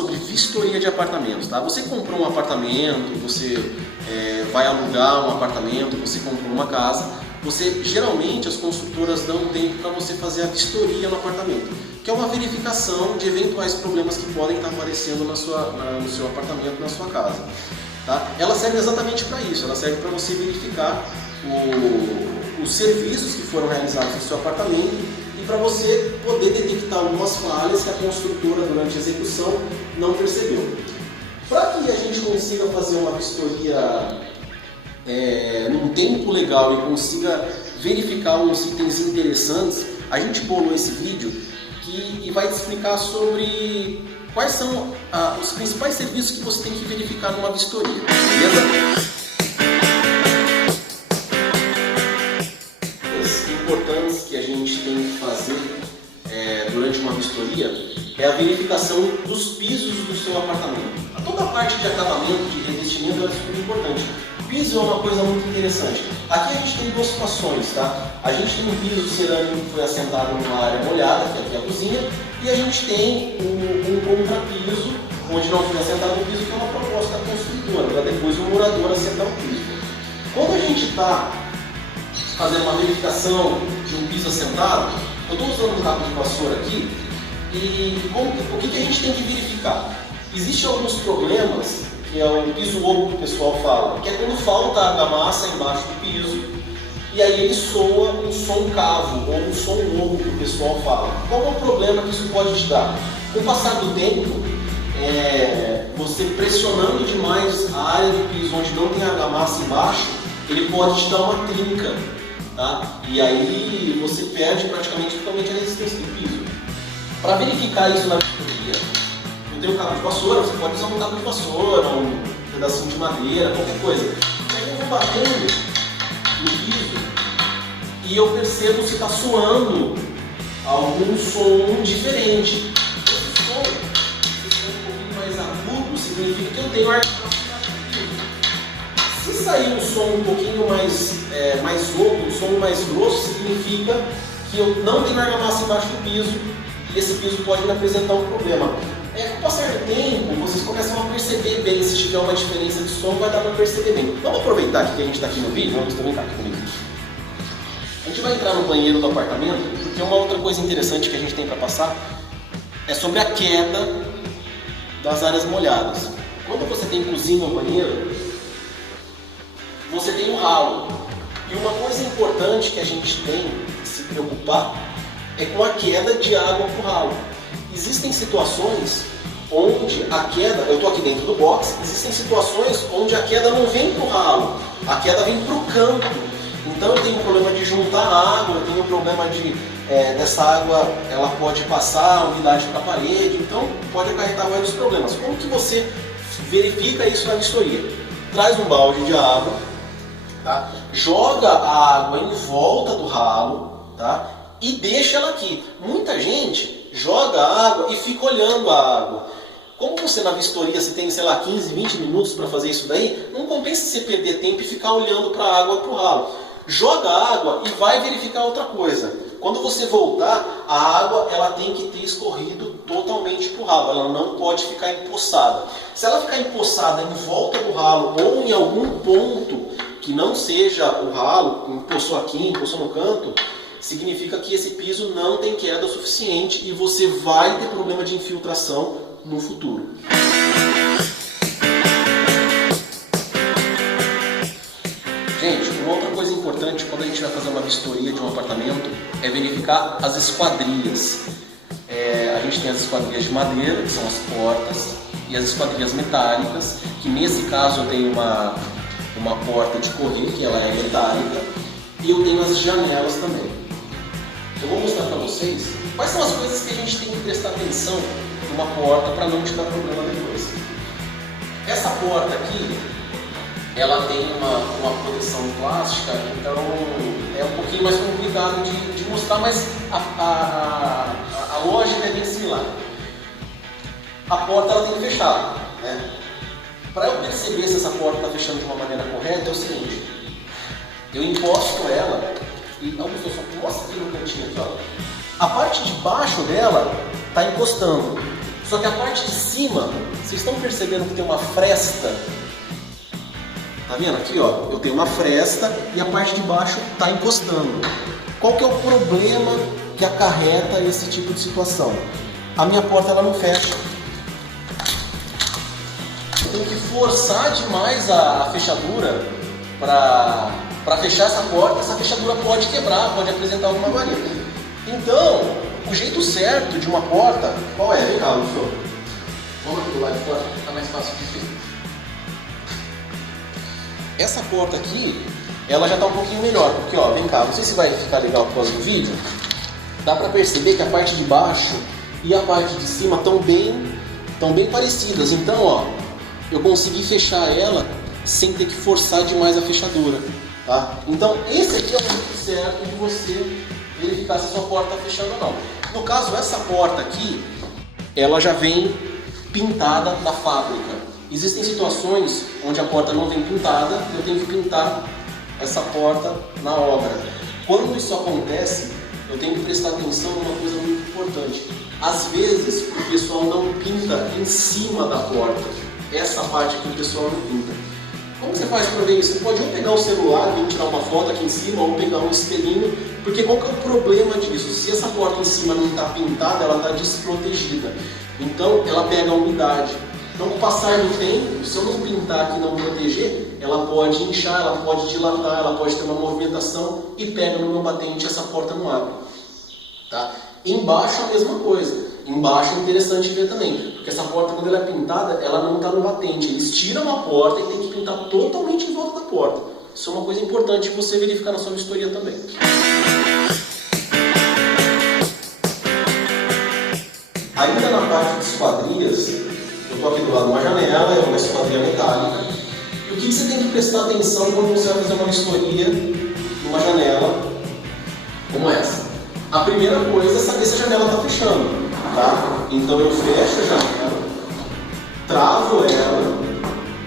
sobre vistoria de apartamentos, tá? Você comprou um apartamento, você vai alugar um apartamento, você comprou uma casa, geralmente as construtoras dão tempo para você fazer a vistoria no apartamento, que é uma verificação de eventuais problemas que podem estar aparecendo no seu apartamento, na sua casa. Tá? Ela serve exatamente para isso, ela serve para você verificar os serviços que foram realizados no seu apartamento e para você poder detectar algumas falhas que a construtora durante a execução não percebeu. Para que a gente consiga fazer uma vistoria num tempo legal e consiga verificar uns itens interessantes, a gente bolou esse vídeo e vai te explicar sobre quais são os principais serviços que você tem que verificar numa vistoria, beleza? Importantes que a gente tem que fazer durante uma vistoria é a verificação dos pisos do seu apartamento. Toda a parte de acabamento, de revestimento é super importante. O piso é uma coisa muito interessante. Aqui a gente tem duas situações, tá? A gente tem um piso cerâmico que foi assentado numa área molhada, que aqui é a cozinha, e a gente tem um contrapiso, onde não foi assentado o piso, que é uma proposta da construtora, para depois o morador assentar o piso. Quando a gente está fazendo uma verificação de um piso assentado, eu estou usando um cabo de vassoura aqui, e o que a gente tem que verificar? Existem alguns problemas, que é o piso oco que o pessoal fala, que é quando falta argamassa embaixo do piso, e aí ele soa um som cavo, ou um som oco que o pessoal fala. Qual é o problema que isso pode te dar? Com o passar do tempo, você pressionando demais a área do piso onde não tem argamassa embaixo, ele pode te dar uma trinca. Tá? E aí você perde praticamente totalmente a resistência do piso. Para verificar isso na vistoria, eu tenho um cabo de vassoura, você pode usar um cabo de vassoura, um pedacinho de madeira, qualquer coisa. Aí eu vou batendo no piso e eu percebo se está soando algum som diferente. Esse som um pouquinho mais agudo significa que eu tenho ar. Se sair um som um pouquinho mais louco, um som mais grosso, significa que eu não tenho argamassa embaixo do piso e esse piso pode me apresentar um problema. Com o passar do tempo, vocês começam a perceber bem, se tiver uma diferença de som, vai dar para perceber bem. Vamos aproveitar que a gente está aqui no vídeo, vamos brincar aqui comigo. A gente vai entrar no banheiro do apartamento, porque uma outra coisa interessante que a gente tem para passar é sobre a queda das áreas molhadas. Quando você tem cozinha ou banheiro, você tem um ralo. E uma coisa importante que a gente tem que se preocupar é com a queda de água para o ralo. Existem situações onde a queda, eu estou aqui dentro do box, existem situações onde a queda não vem para o ralo, a queda vem para o canto. Então eu tenho um problema de juntar água, eu tenho um problema dessa água, ela pode passar a umidade para a parede, então pode acarretar vários problemas. Como que você verifica isso na vistoria? Traz um balde de água, tá? Joga a água em volta do ralo, tá? E deixa ela aqui. Muita gente joga a água e fica olhando a água. Como você na vistoria você tem, sei lá, 15, 20 minutos para fazer isso daí, não compensa você perder tempo e ficar olhando para a água para o ralo. Joga a água e vai verificar outra coisa. Quando você voltar, a água ela tem que ter escorrido totalmente para o ralo, ela não pode ficar empoçada. Se ela ficar empoçada em volta do ralo ou em algum ponto que não seja o ralo, empoçou aqui, empoçou no canto, significa que esse piso não tem queda suficiente e você vai ter problema de infiltração no futuro. Gente, uma outra coisa importante quando a gente vai fazer uma vistoria de um apartamento é verificar as esquadrias. A gente tem as esquadrias de madeira, que são as portas, e as esquadrias metálicas, que nesse caso eu tenho uma porta de correr, que ela é metálica, e eu tenho as janelas também. Eu vou mostrar para vocês quais são as coisas que a gente tem que prestar atenção numa porta para não te dar problema depois. Essa porta aqui, ela tem uma proteção plástica, então é um pouquinho mais complicado de mostrar, mas a lógica é bem similar. A porta ela tem que fechar, né? Para eu perceber se essa porta está fechando de uma maneira correta é o seguinte: eu encosto ela e Augusto, só mostra aqui no cantinho aqui, ó. A parte de baixo dela está encostando, Só que a parte de cima, vocês estão percebendo que tem uma fresta? Tá vendo aqui, ó? Eu tenho uma fresta e a parte de baixo está encostando. Qual que é o problema que acarreta esse tipo de situação? A minha porta ela não fecha. Eu tenho que forçar demais a fechadura para fechar essa porta. Essa fechadura pode quebrar, pode apresentar alguma avaria. Então, o jeito certo de uma porta, qual é? Vem cá, Lúcio. Vamos aqui do lado de fora, fica mais fácil de ver. Essa porta aqui, ela já está um pouquinho melhor, porque ó, vem cá, não sei se vai ficar legal por causa do vídeo, dá para perceber que a parte de baixo e a parte de cima estão bem parecidas. Então, ó, eu consegui fechar ela sem ter que forçar demais a fechadura, tá? Então, esse aqui é o jeito certo de você verificar se a sua porta está fechando ou não. No caso, essa porta aqui, ela já vem pintada da fábrica. Existem situações onde a porta não vem pintada, eu tenho que pintar essa porta na obra. Quando isso acontece, eu tenho que prestar atenção numa coisa muito importante. Às vezes, o pessoal não pinta em cima da porta. Essa parte aqui o pessoal não pinta. Como você faz para ver isso? Você pode ou pegar o celular e tirar uma foto aqui em cima, ou pegar um espelhinho, porque qual que é o problema disso? Se essa porta em cima não está pintada, ela está desprotegida. Então, ela pega a umidade. Então, com o passar do tempo, se eu não pintar aqui e não proteger, ela pode inchar, ela pode dilatar, ela pode ter uma movimentação e pega no meu batente e essa porta não abre. Tá? Embaixo a mesma coisa. Embaixo é interessante ver também, porque essa porta, quando ela é pintada, ela não está no batente. Eles tiram a porta e tem que pintar totalmente em volta da porta. Isso é uma coisa importante você verificar na sua vistoria também. Ainda na parte de esquadrias, eu estou aqui do lado de uma janela, é uma esquadria metálica. E o que você tem que prestar atenção quando você vai fazer uma vistoria numa janela como essa? A primeira coisa é saber se a janela está fechando. Tá? Então eu fecho a janela, travo ela,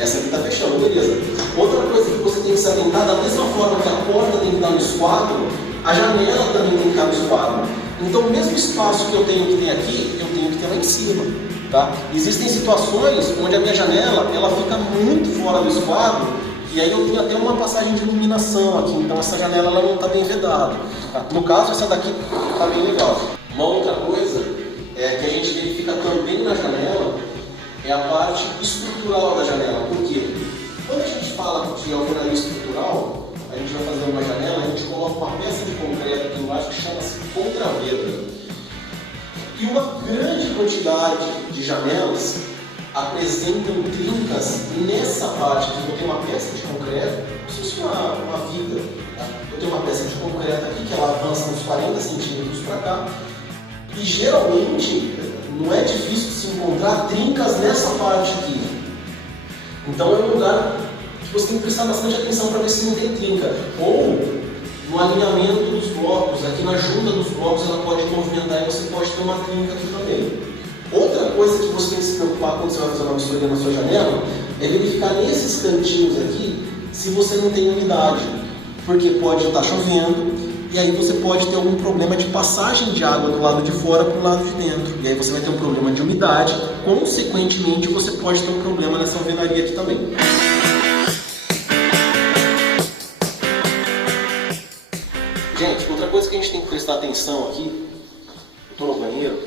essa aqui está fechando, beleza. Outra coisa que você tem que se atentar, da mesma forma que a porta tem que estar no esquadro, a janela também tem que estar no esquadro. Então o mesmo espaço que eu tenho que ter aqui, eu tenho que ter lá em cima. Tá? Existem situações onde a minha janela ela fica muito fora do esquadro, e aí eu tenho até uma passagem de iluminação aqui, então essa janela ela não está bem vedada. Tá? No caso, essa daqui está bem legal. Uma outra coisa que a gente verifica também na janela é a parte estrutural da janela. Por quê? Quando a gente fala de alvenaria estrutural, a gente vai fazer uma janela, a gente coloca uma peça de concreto aqui embaixo que chama-se contraveda. E uma grande quantidade de janelas apresentam trincas nessa parte aqui. Eu tenho uma peça de concreto, como se fosse uma viga. Tá? Eu tenho uma peça de concreto aqui que ela avança uns 40 centímetros para cá. E geralmente não é difícil se encontrar trincas nessa parte aqui. Então é um lugar que você tem que prestar bastante atenção para ver se não tem trinca. Ou no alinhamento dos blocos, aqui na junta dos blocos ela pode movimentar e você pode ter uma trinca aqui também. Outra coisa que você tem que se preocupar quando você vai fazer uma vistoria na sua janela é verificar nesses cantinhos aqui se você não tem umidade. Porque pode estar chovendo. E aí você pode ter algum problema de passagem de água do lado de fora para o lado de dentro. E aí você vai ter um problema de umidade, consequentemente você pode ter um problema nessa alvenaria aqui também. Gente, outra coisa que a gente tem que prestar atenção aqui, eu estou no banheiro,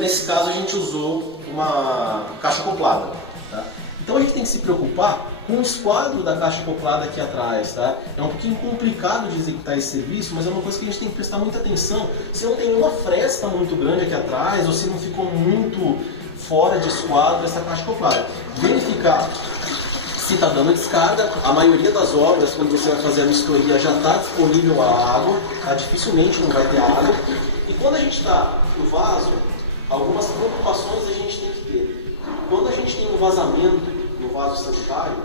nesse caso a gente usou uma caixa acoplada. Tá? Então a gente tem que se preocupar com o esquadro da caixa acoplada aqui atrás, tá? É um pouquinho complicado de executar esse serviço, mas é uma coisa que a gente tem que prestar muita atenção. Se não tem uma fresta muito grande aqui atrás, ou se não ficou muito fora de esquadro essa caixa acoplada. Verificar se está dando descarga. A maioria das obras, quando você vai fazer a vistoria, já está disponível a água, tá? Dificilmente não vai ter água. E quando a gente está no vaso, algumas preocupações a gente tem que ter. Quando a gente tem um vazamento no vaso sanitário,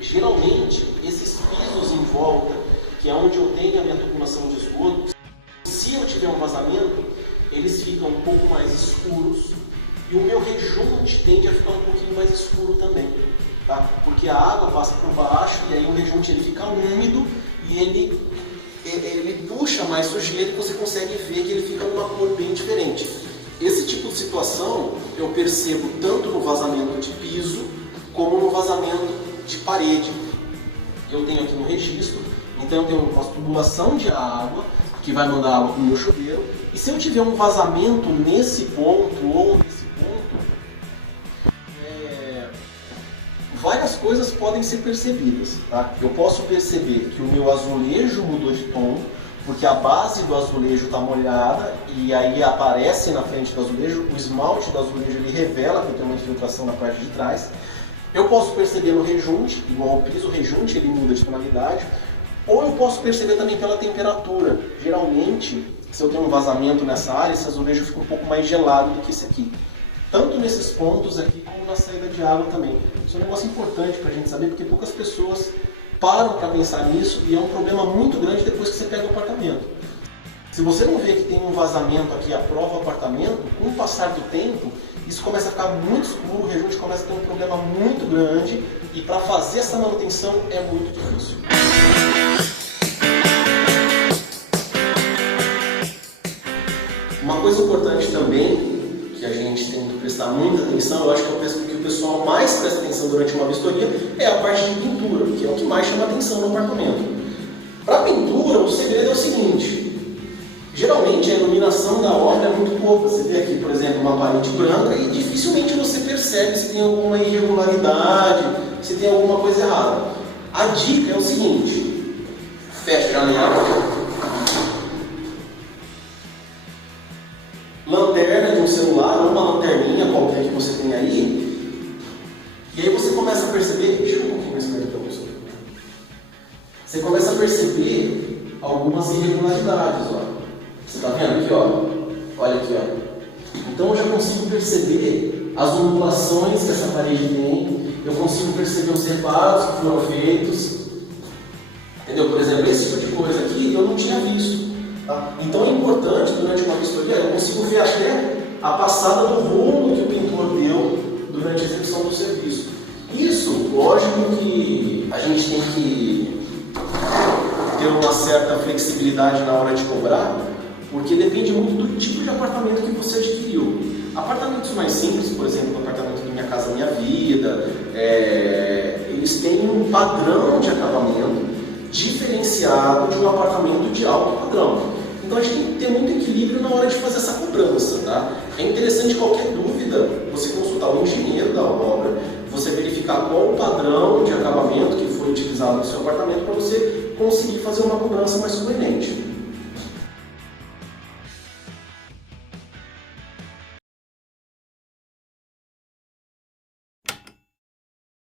geralmente esses pisos em volta, que é onde eu tenho a minha tubulação de esgoto, se eu tiver um vazamento, eles ficam um pouco mais escuros e o meu rejunte tende a ficar um pouquinho mais escuro também, tá? Porque a água passa por baixo e aí o rejunte ele fica úmido e ele puxa mais sujeira e você consegue ver que ele fica numa cor bem diferente. Esse tipo de situação eu percebo tanto no vazamento de piso como no vazamento de parede. Eu tenho aqui no registro, então eu tenho uma tubulação de água que vai mandar água para o meu chuveiro, e se eu tiver um vazamento nesse ponto ou nesse ponto, várias coisas podem ser percebidas. Tá? Eu posso perceber que o meu azulejo mudou de tom, porque a base do azulejo está molhada e aí aparece na frente do azulejo, o esmalte do azulejo ele revela que eu tenho uma infiltração na parte de trás. Eu posso perceber no rejunte, igual o piso, o rejunte ele muda de tonalidade, ou eu posso perceber também pela temperatura. Geralmente, se eu tenho um vazamento nessa área, esse azulejo fica um pouco mais gelado do que esse aqui. Tanto nesses pontos aqui como na saída de água também. Isso é um negócio importante para a gente saber, porque poucas pessoas param para pensar nisso e é um problema muito grande depois que você pega o apartamento. Se você não vê que tem um vazamento aqui à prova do apartamento, com o passar do tempo, isso começa a ficar muito escuro, o rejunte começa a ter um problema muito grande e para fazer essa manutenção é muito difícil. Uma coisa importante também, que a gente tem que prestar muita atenção, eu acho que é o que o pessoal mais presta atenção durante uma vistoria, é a parte de pintura, que é o que mais chama atenção no apartamento. Para pintura, o segredo é o seguinte: geralmente a iluminação da obra é muito pouca. Você vê aqui, por exemplo, uma parede branca e dificilmente você percebe se tem alguma irregularidade, se tem alguma coisa errada. A dica é o seguinte: fecha a janela, lanterna de um celular ou uma lanterninha qualquer que você tem aí, e aí você começa a perceber, deixa eu um pouquinho mais perto para você. Você começa a perceber algumas irregularidades, ó. Você está vendo aqui, ó? Olha aqui, ó. Então eu já consigo perceber as ondulações que essa parede tem, eu consigo perceber os reparos que foram feitos, entendeu? Por exemplo, esse tipo de coisa aqui eu não tinha visto. Tá? Então é importante, durante uma vistoria, eu consigo ver até a passada do rolo que o pintor deu durante a execução do serviço. Isso, lógico que a gente tem que ter uma certa flexibilidade na hora de cobrar, porque depende muito do tipo de apartamento que você adquiriu. Apartamentos mais simples, por exemplo, o apartamento do Minha Casa Minha Vida, eles têm um padrão de acabamento diferenciado de um apartamento de alto padrão. Então a gente tem que ter muito equilíbrio na hora de fazer essa cobrança, tá? É interessante, qualquer dúvida, você consultar o engenheiro da obra, você verificar qual o padrão de acabamento que foi utilizado no seu apartamento para você conseguir fazer uma cobrança mais coerente.